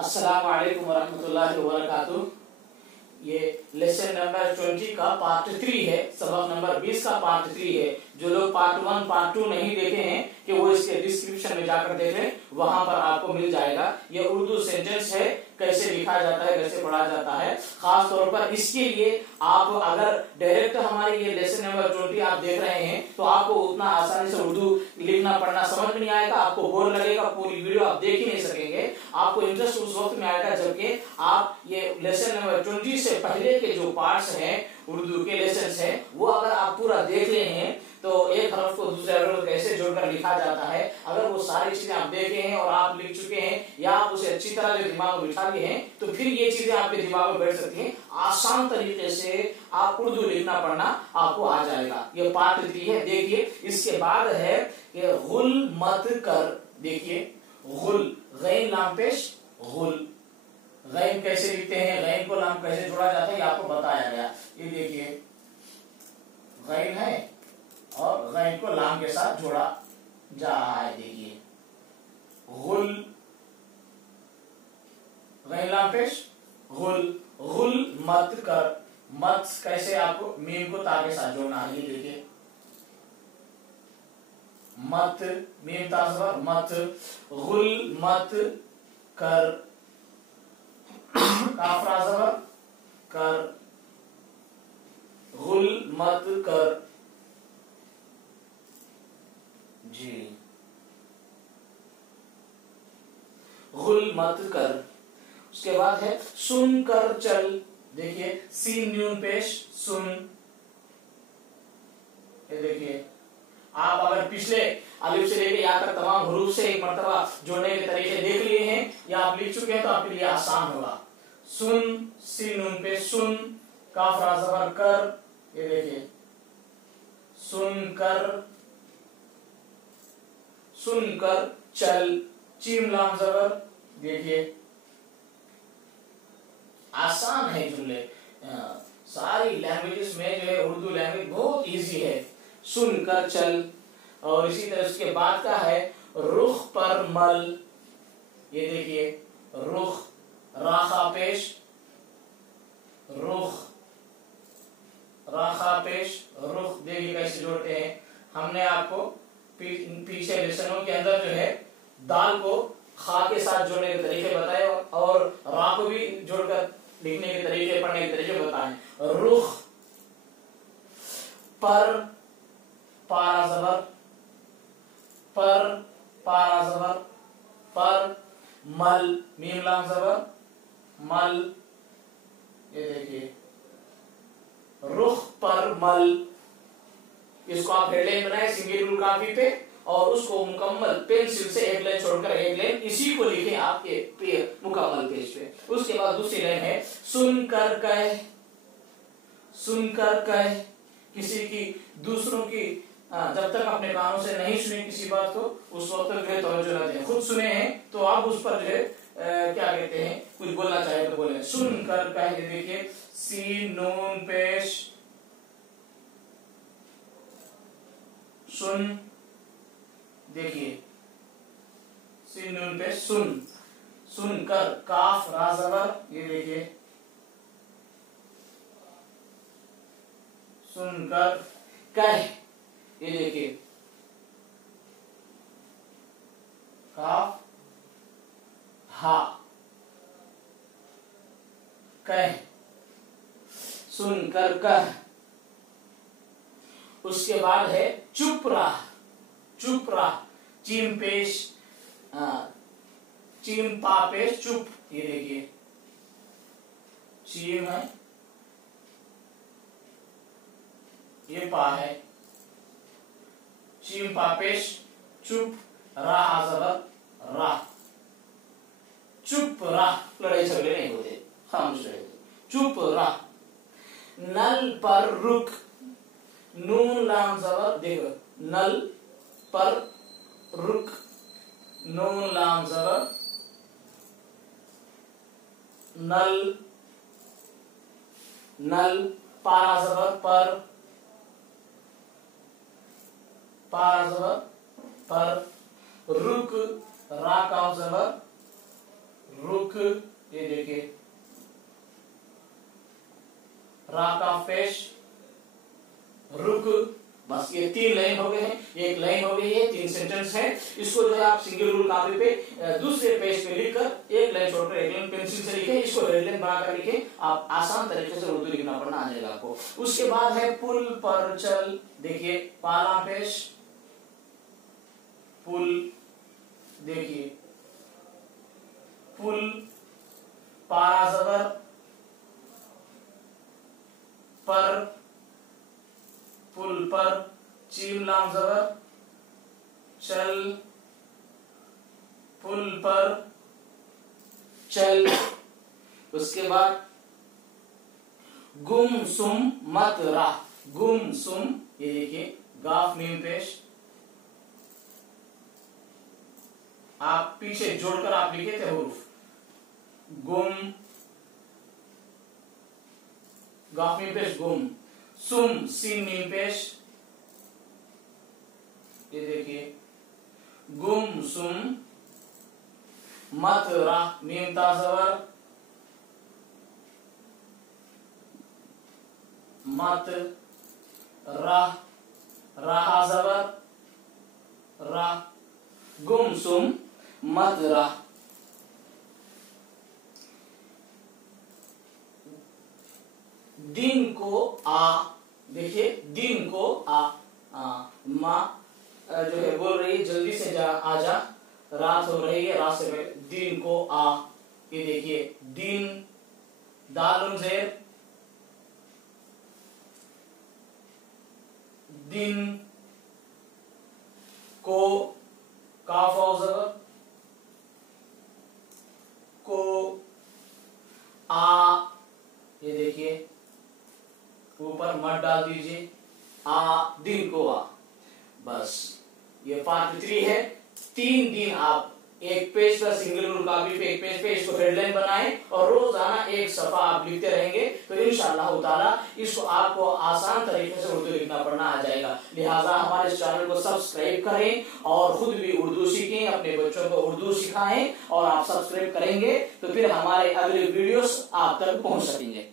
अस्सलाम वालेकुम वरहमतुल्लाहि वबरकातुह। ये लेसन नंबर 20 का पार्ट 3 है, सबक नंबर 20 का पार्ट 3 है। जो लोग पार्ट 1 पार्ट 2 नहीं देखे हैं कि वो इसके डिस्क्रिप्शन में जाकर देखें, वहां पर आपको मिल जाएगा। ये उर्दू सेंटेंस है, कैसे लिखा जाता है, कैसे पढ़ा जाता है। खास तौर पर इसके लिए आप अगर डायरेक्ट हमारे ये लेसन नंबर 20 आप देख रहे हैं तो आपको उतना आसानी से उर्दू लिखना पढ़ना समझ में नहीं आएगा, आपको बोर लगेगा, पूरी वीडियो आप देख ही नहीं सकेंगे। आपको इंटरेस्ट उस वक्त में आएगा जबकि आप ये लेसन नंबर 20 से पहले के जो पार्ट्स हैं उर्दू के लेसन हैं वो अगर आप पूरा देख रहे हैं तो एक हरफ को दूसरे हरफ को कैसे जोड़कर लिखा जाता है, अगर वो सारी चीजें आप देखे हैं और आप लिख चुके हैं या आप उसे अच्छी तरह जो दिमाग में बिठा लिए हैं तो फिर ये चीजें आपके दिमाग में बैठ सकती हैं। आसान तरीके से आप उर्दू लिखना पढ़ना आपको आ जाएगा। ये पार्ट 3 है। देखिए इसके बाद है कि गुल मत कर। देखिए गुल, गैन लाम पेश गुल, गैन कैसे लिखते हैं, गैन को लाम कैसे जोड़ा जाता है ये आपको बताया गया। ये देखिए गैन है और गैन को लाम के साथ जोड़ा जा रहा है। देखिए गुल, गैन लाम पेश गुल, गुल मत कर। मत कैसे आपको मीम को ता के साथ जोड़ना है। ये देखिए मत, मीम ता ज़बर मत, गुल मत कर, काफ रा ज़बर कर, गुल मत कर जी, गुल मत कर। उसके बाद है सुन कर चल। देखिए सीन न्यून पेश सुन। ये देखिए आप अगर पिछले अलिफ से लेकर यहाँ तक तमाम हरूफ से एक मर्तबा जोड़ने के तरीके देख लिए हैं या आप लिख चुके हैं तो आपके लिए आसान होगा। सुन, सीन नून पे सुन, काफ रा ज़बर कर। ये देखिए सुन कर, सुन कर चल, चीम लाम ज़बर। देखिए आसान है जुमले। सारी लैंग्वेजेस में जो है उर्दू लैंग्वेज बहुत इजी है। सुन कर चल। और इसी तरह उसके बाद का है रुख पर मल। ये देखिए रुख, राखा पेश, रुख, राखा पेश रुख। देखिए कैसे जोड़ते हैं। हमने आपको पीछे लेसनों के अंदर जो है दाल को खा के साथ जोड़ने के तरीके बताए और रा को भी जोड़कर लिखने के तरीके, पढ़ने के तरीके बताए। रुख पर, पारा ज़बर पर, पारा ज़बर पर, मल, मीम लाम ज़बर मल। ये देखिए रुख पर मल। इसको आप हेडलाइन बनाए सिंगल रूल काफी पे और उसको मुकम्मल पेंसिल से एक लाइन छोड़कर एक लाइन इसी को लिखें आपके मुकम्मल पेज पे। उसके बाद दूसरी लाइन है सुनकर कह। सुनकर कह, किसी की दूसरों की जब तक अपने कानों से नहीं सुने किसी बात को उस वक्त तक जो है तवज्जो न दें। खुद सुने हैं तो आप उस पर जो है क्या कहते हैं, कुछ बोलना चाहे तो बोले। सुनकर कह। देखिए सीन नून पेश सुन। देखिए सीन नून पे सुन, सुनकर, काफ रा ज़बर। ये देखिए सुनकर कह। ये देखिए काफ हा कह, सुनकर कह। उसके बाद है चुप रह। चुप रह, चीम पेश, चीम पा पेश चुप। ये देखिए चीम है, ये पा है, चीम पा पेश चुप, राह ज़बर राह। चुप रह, लड़ाई झगड़े नहीं होते, खामोश रहे। चुप रह। नल पर रुक, नून लाम ज़बर। देखो नल पर रुक, नून लाम ज़बर नल, नल, पारा ज़बर पर, पारा ज़बर पर, रुक, रा काफ ज़बर रुक, सेंटेंस है। इसको जो है आप सिंगल रूल कॉपी पे दूसरे पेज पे लिखकर एक लाइन छोड़कर एक लाइन पेंसिल से लिखे, इसको हेडलाइन बनाकर लिखे, आप आसान तरीके से उर्दू लिखना पढ़ना आ जाएगा आपको। उसके बाद है पुल पर चल, देखिए पहला पेश पुल, देखिए पुल पारा जबर पर, पुल पर चीम लाम जबर चल, पुल पर चल। उसके बाद गुम सुम मत राह, गुम सुम, ये देखिए गाफ मीम पेश, आप पीछे जोड़कर आप लिखे थे हुरूफ, गुम गाफ मीम पेश गुम, सुम सीन मीम पेश, ये देखिए गुम सुम मत राह मीम ता ज़बर, मत राह राह ज़बर राह, गुम सुम मत राह। दिन को आ, देखिए दिन को आ, माँ जो है बोल रही है जल्दी से जा, आजा, रात हो रही है, रात से पहले दिन को आ, ये देखिए दिन दाल जेर, दिन को काफ ज़बर को आ, ये देखिए ऊपर मत डाल दीजिए, आ दिन को आ। बस ये पार्ट 3 है। 3 दिन आप एक पेज पर सिंगल रूल कॉपी पे एक पेज पे इसको हेडलाइन बनाएं और रोजाना एक सफा आप लिखते रहेंगे तो इंशाअल्लाह ताला इसको आपको आसान तरीके से उर्दू लिखना पढ़ना आ जाएगा। लिहाजा हमारे इस चैनल को सब्सक्राइब करें और खुद भी उर्दू सीखें, अपने बच्चों को उर्दू सिखाएं और आप सब्सक्राइब करेंगे तो फिर हमारे अगले वीडियोस आप तक पहुंच सकेंगे।